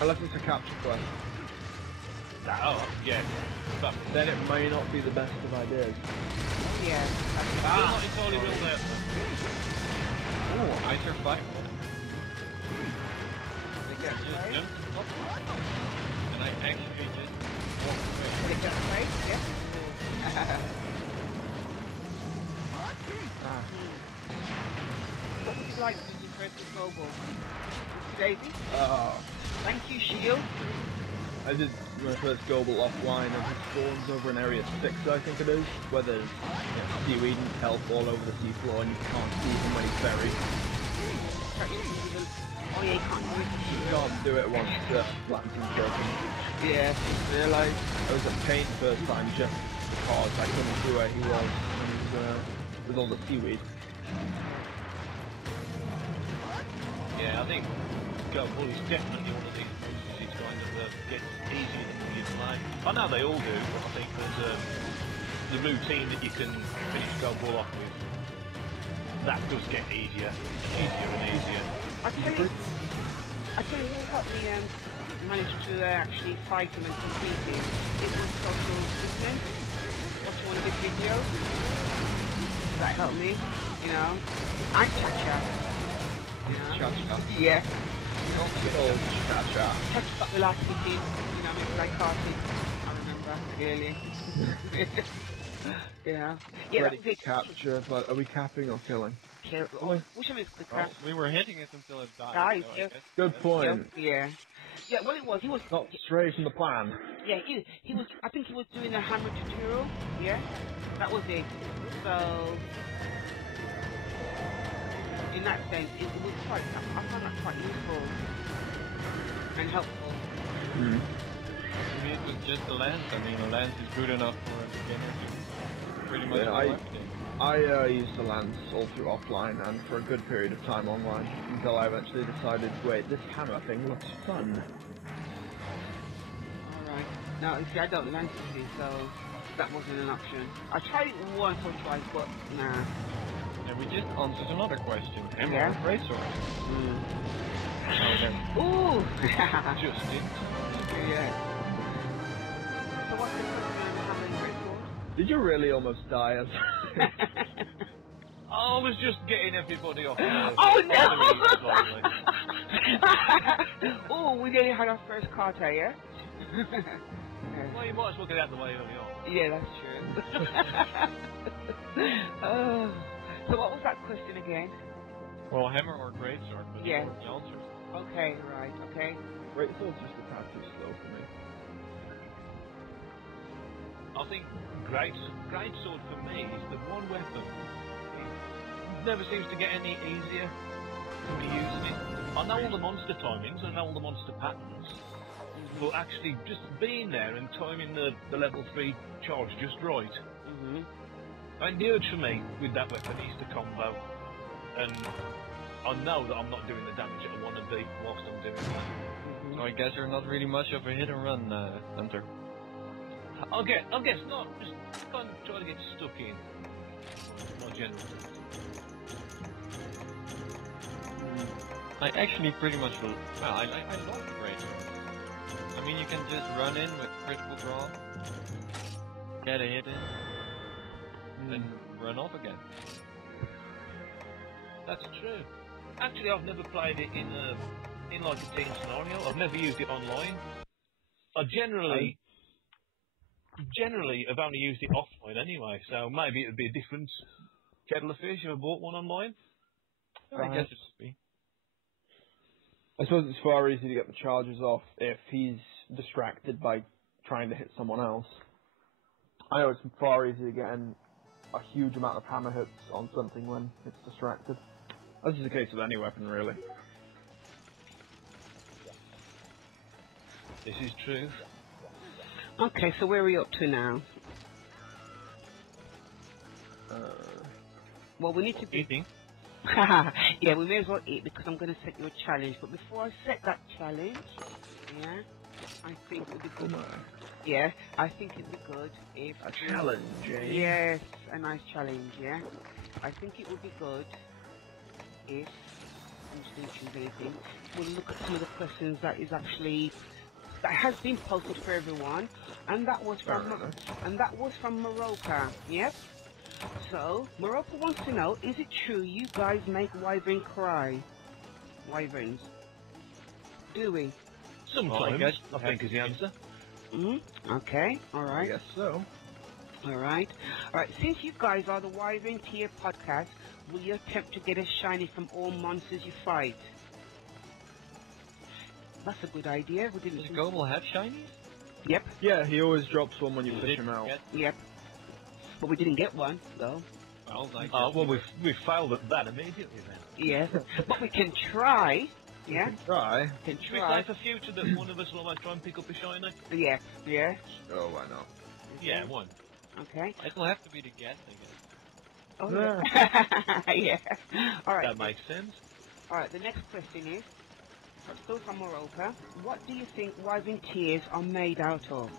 Unless it's a capture quest. Oh, yeah. But Then it may not be the best of ideas. Yeah. I'm not entirely real there. Oh, Ice or fire? They get Just afraid. jumped up. And I actually just walked away. They get afraid. Yeah. What would you like to do versus mobile? Daisy? Thank you, Shield. I did my first global offline and it spawns over in area 6, I think it is, where there's seaweed and kelp all over the seafloor and you can't see them when he's buried. Oh yeah, you can't do it. You can't do it once the planting's broken. Yeah. Realised I was at pain the first time just because I couldn't see where he was and with all the seaweed. Yeah, I think Go Bull is definitely one of these monsters. It's kind of gets easier than you play. I know they all do, but I think there's the routine that you can finish Go Bull off with. That does get easier and easier. I tell you who helped me manage to actually fight him and complete him. It was social listening. Watching one of his videos. That helped me, you know. And Cha-Cha. Cha-Cha. Yeah. Good old Cha-Cha. Cha-Cha got the last meeting, you know, maybe like cartoon. I remember clearly. Yeah. Yeah, Ready that was to capture, but are we capping or killing? Which one is quicker? Well, we were hitting it until it died. Died, So I yeah. guess Good point. Yeah. Yeah, what it was, he was... Not stray from the plan. Yeah, he was... I think he was doing a hammer tutorial. Yeah? That was it. So... In that sense, it was quite... I found that quite useful. And helpful. Mm. maybe it was just the lens. I mean, the lens is good enough for a beginner to pretty much Yeah, everything. I used the lance all through offline and for a good period of time online until I eventually decided, wait, this hammer thing looks fun. Alright. Now, you see, I don't land to see, so that wasn't an option. I tried it once or twice, but nah. And we just answered another question. Hammer Yeah. or great sword? Ooh! Just it. Yeah. So what's the difference between hammer and great sword? Did you really almost die as... I was just getting everybody off. Oh no! Oh, we nearly had our first Carter, yeah? Well, you might as well get out of the way early on. Yeah, that's true. So what was that question again? Well, hammer or great sword was Yeah. the answers. Okay, right, okay. Great sword's just a tad too slow for me. I think great sword for me is the one weapon. It never seems to get any easier to be using it. I know all the monster timings, I know all the monster patterns, but actually just being there and timing the level 3 charge just right. And the urge for me with that weapon is to combo, and I know that I'm not doing the damage that I want to be whilst I'm doing that. So I guess you're not really much of a hit and run hunter. I guess not. Just kind of try to get stuck in. More general. I actually pretty much will. Well, I love the great sword. I mean, you can just run in with critical draw, get a hit in, then run off again. That's true. Actually, I've never played it in like a team scenario. I've never used it online. I generally have only used it offline anyway, so maybe it would be a different kettle of fish if I bought one online. I guess it would be. I suppose it's far easier to get the charges off if he's distracted by trying to hit someone else. I know it's far easier to get in a huge amount of hammer hits on something when it's distracted. This is the case with any weapon, really. This is true. Okay, so where are we up to now? Well, we need to be... Eating. Yeah, we may as well eat because I'm going to set you a challenge. But before I set that challenge, yeah, I think it would be good. Yeah, I think it'd be good if... A challenge, eh? Yes, a nice challenge, yeah. I think it would be good if didn't choose anything. We'll look at some of the questions that has been posted for everyone, and that was Fair from enough. Morocco. Yep. So Morocco wants to know: is it true you guys make Wyvern cry? Wyverns. Do we? Sometimes, guess I think is the answer. Okay. All I right. guess so. All right. All right. Since you guys are the Wyvern tier podcast, will you attempt to get a shiny from all monsters you fight? That's a good idea. We Does didn't. Goble have shinies? Yep. Yeah, he always drops one when you You fish did him out. get- Yep. But we didn't get one though. Well, like Well, we've failed at that immediately then. Yes. But we can try. Yeah. You can try. Can Should we try. say for future that one of us will try and pick up a shiny? Yeah. Yeah. Oh, why not? Yeah, one. Okay. It'll have to be the guess, I guess. Oh Yeah. yeah. All right. That makes sense. All right. The next question is, still from Morocco. What do you think Wyvern tears are made out of?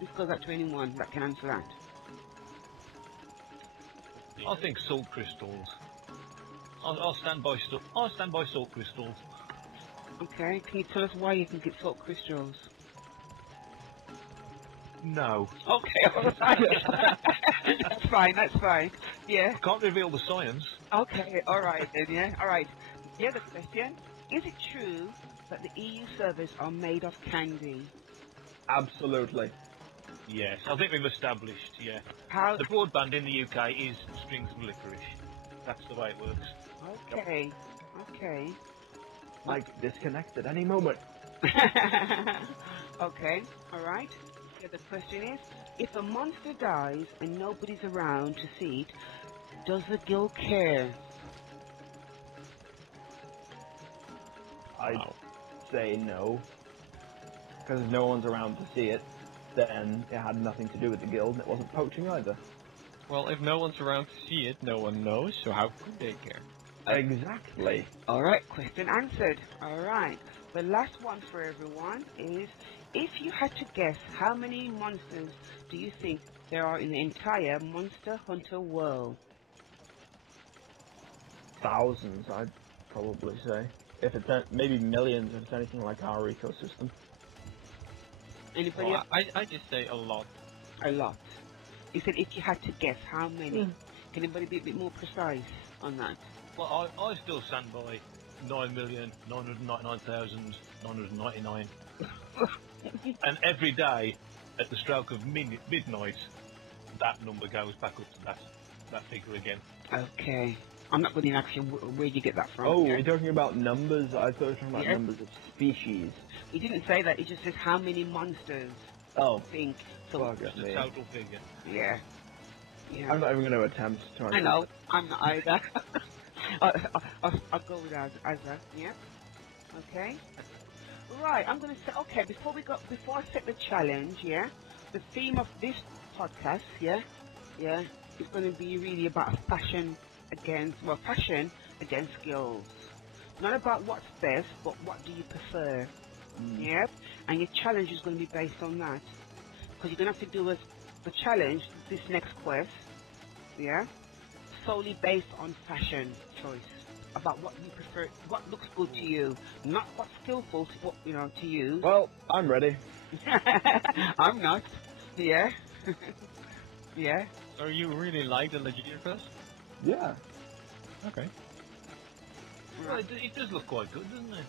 This goes out to anyone that can answer that. I think salt crystals. I'll stand by salt crystals. Okay. Can you tell us why you think it's salt crystals? No. Okay. All right. That's fine. That's fine. Yeah. I can't reveal the science. Okay. All right then. Yeah. All right. The other question: is it true that the EU servers are made of candy? Absolutely. Yes, I think we've established, yeah. How? The broadband in the UK is strings of licorice. That's the way it works. Okay. Okay. Like, disconnect at any moment. Okay. All right. The other question is: if a monster dies and nobody's around to see it, does the guild care? I'd say no. Because if no one's around to see it, then it had nothing to do with the guild, and it wasn't poaching either. Well, if no one's around to see it, no one knows, so how could they care? Exactly. All right. Question answered. All right. The last one for everyone is: if you had to guess, how many monsters do you think there are in the entire Monster Hunter world? Thousands, I'd probably say. If it's maybe millions, if it's anything like our ecosystem. Anybody? Well, I just say a lot. A lot. He said if you had to guess how many. Can anybody be a bit more precise on that? Well, I still stand by 9,999,999. And every day, at the stroke of midnight, that number goes back up to that figure again. Okay. I'm not going to ask you where you get that from. Oh, we're talking about numbers? I thought we were talking about Yeah. numbers of species. He didn't say that. He just says how many monsters. Oh, I think. So, fuck It's me. a total figure. yeah. Yeah. I'm not even going to attempt to answer. I know. I'm not either. I'll go with Azza. Yeah. Okay. Right. I'm going to say. Okay. Before I set the challenge. Yeah. The theme of this podcast. Yeah. Yeah. It's going to be really about fashion against skills. Not about what's best, but what do you prefer. Yep. And your challenge is going to be based on that. Because you're going to have to do the challenge, this next quest, yeah, solely based on fashion choice. About what you prefer, what looks good to you, not what's skillful to use. Well, I'm ready. I'm not. Yeah. Yeah. So you really like the Legendary quest? Yeah. Okay. Well, it does look quite good, doesn't it?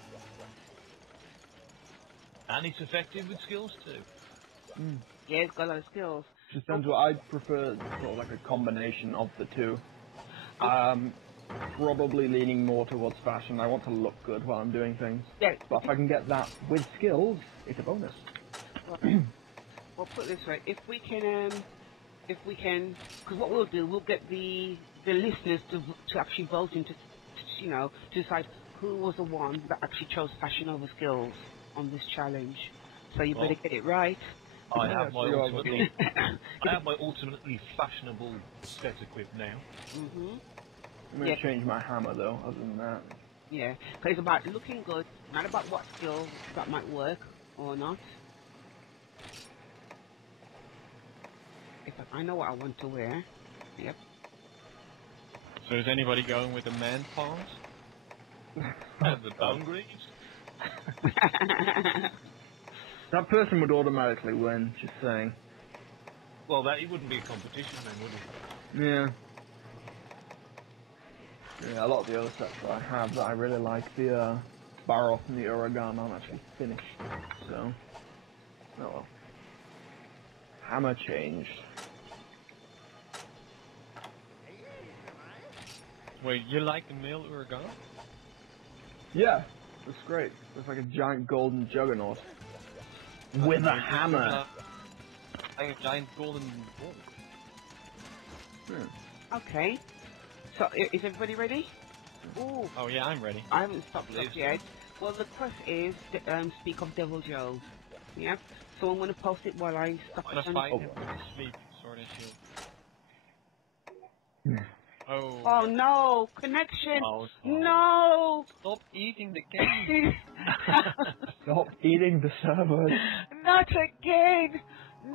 And it's effective with skills too. Yeah, it's got a lot of skills. Just depends what I'd prefer, sort of like a combination of the two. Probably leaning more towards fashion. I want to look good while I'm doing things. Yeah. But if I can get that with skills, it's a bonus. Well, put it this way: if we can, because what we'll do, we'll get the listeners to actually vote into, to decide who was the one that actually chose fashion over skills on this challenge. So you better get it right. I have my so ultimately, I have my ultimately fashionable set equipped now. Mhm. I'm going to change my hammer though, other than that. Yeah, because it's about looking good, not about what skill that might work or not. If I know what I want to wear. Yep. So is anybody going with the man palms? And the boundaries. That person would automatically win, just saying. Well, that it wouldn't be a competition then, would it? Yeah. Yeah, a lot of the other sets that I have that I really like, the Baroth and the Uragan aren't actually finished, so... Oh well. Hammer changed. Wait, you like the male Uragan? Yeah, it's great. It's like a giant golden juggernaut. With a hammer! Like a giant golden ball. Okay. So, is everybody ready? Ooh, Oh yeah, I'm ready. I haven't stopped Please. up yet. Well, the quest is speak of Devil Joe. Yeah. So I'm going to post it while I stop I'm gonna and... fight Oh. him with a sleep sword and shield. Yeah. Oh. Oh no! Connection! Oh, No! Stop eating the candy. Stop eating the servers! Not again!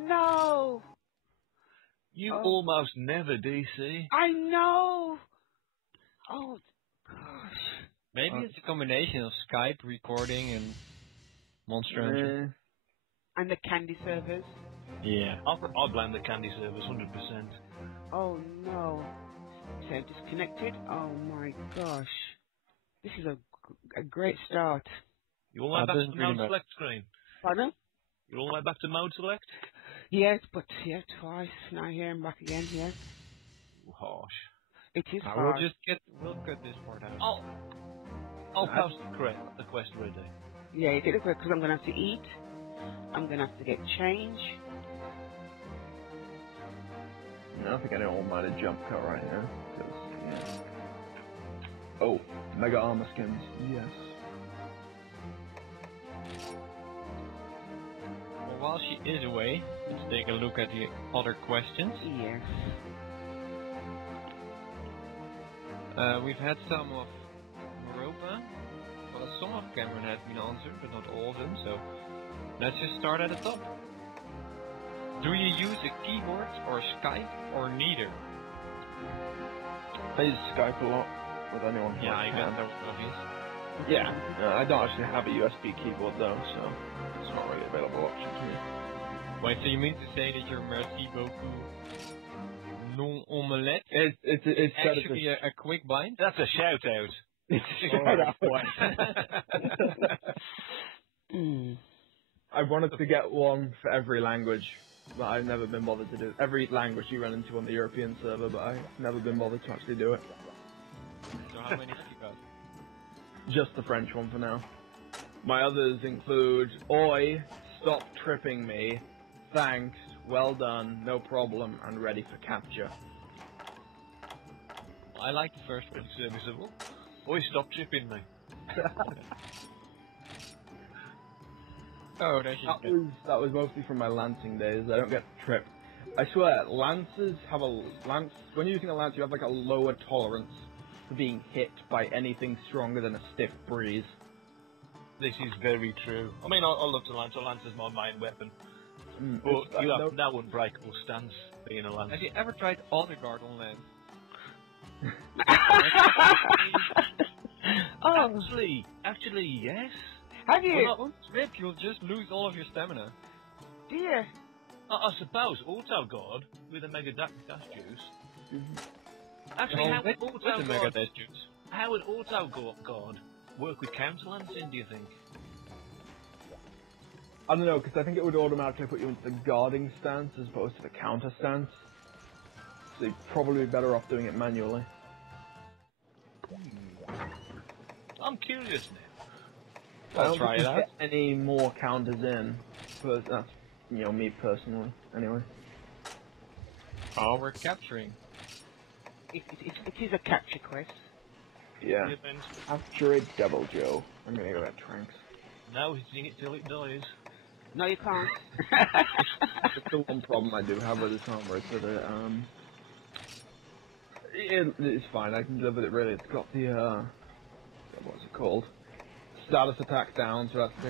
No! You Oh. almost never DC. I know! Oh, gosh. Maybe it's a combination of Skype recording and Monster Hunter. And the candy servers. Yeah. I'll blame the candy servers 100%. Oh no. So disconnected? Oh my gosh. This is a great start. You all the way back doesn't to really mode matter. select screen? Pardon? You all the way back to mode select? Yes, but yeah, twice. Now here and back again, yeah. Ooh, harsh. It is We'll hard. we'll cut this part out. I'll post the quest ready. Yeah, you get it because I'm going to have to eat. I'm going to have to get change. I think I don't mind a jump cut right now. 'Cause, yeah. Oh, mega armor skins. Yes. Well, while she is away, let's take a look at the other questions. Yes. We've had some of Europa. Well, some of Cameron have been answered, but not all of them, so let's just start at the top. Do you use a keyboard or Skype or neither? I use Skype a lot with anyone who Yeah, I I can. guess that was obvious. Yeah, I don't actually have a USB keyboard though, so it's not really available option to me. Wait, so you mean to say that your merci beaucoup non omelette It's is said actually a quick bind? That's a shout out. it's I wanted to get one for every language, but I've never been bothered to do it. Every language you run into on the European server, but I've never been bothered to actually do it. So how many have you got? Just the French one for now. My others include Oi, stop tripping me, thanks, well done, no problem, and ready for capture. I like the first one. Pretty serviceable. Boy, stop chipping me. Oh, that's just good. That was mostly from my lancing days. I don't get tripped. I swear, lancers have when you're using a lance, you have like a lower tolerance for being hit by anything stronger than a stiff breeze. This is very true. I mean, I love to lance. A lance is my main weapon. But you have no unbreakable stance being a lance. Have you ever tried Honor Guard on land? Actually, yes. Have you? Well, not trip, you'll just lose all of your stamina. Dear. I suppose Auto Guard with a Mega Dash Juice. Actually, Oh, how would what's a Mega Auto Guard, Dash Juice? how would Auto Guard work with counter lancing, do you think? I don't know, because I think it would automatically put you into the guarding stance as opposed to the counter stance. So you'd probably be better off doing it manually. I'm curious now. I'll try it think out. you get any more counters in, but that's, me personally, anyway. Oh, we're capturing. It is a capture quest. Yeah. Yeah, Ben. Capture it, Devil Joe. I'm gonna go get Tranks. No, hitting it till it dies. No, you can't. It's the one problem I do have with this armor is that it's fine. I can live with it really. It's got the what's it called? Status attack down, so that's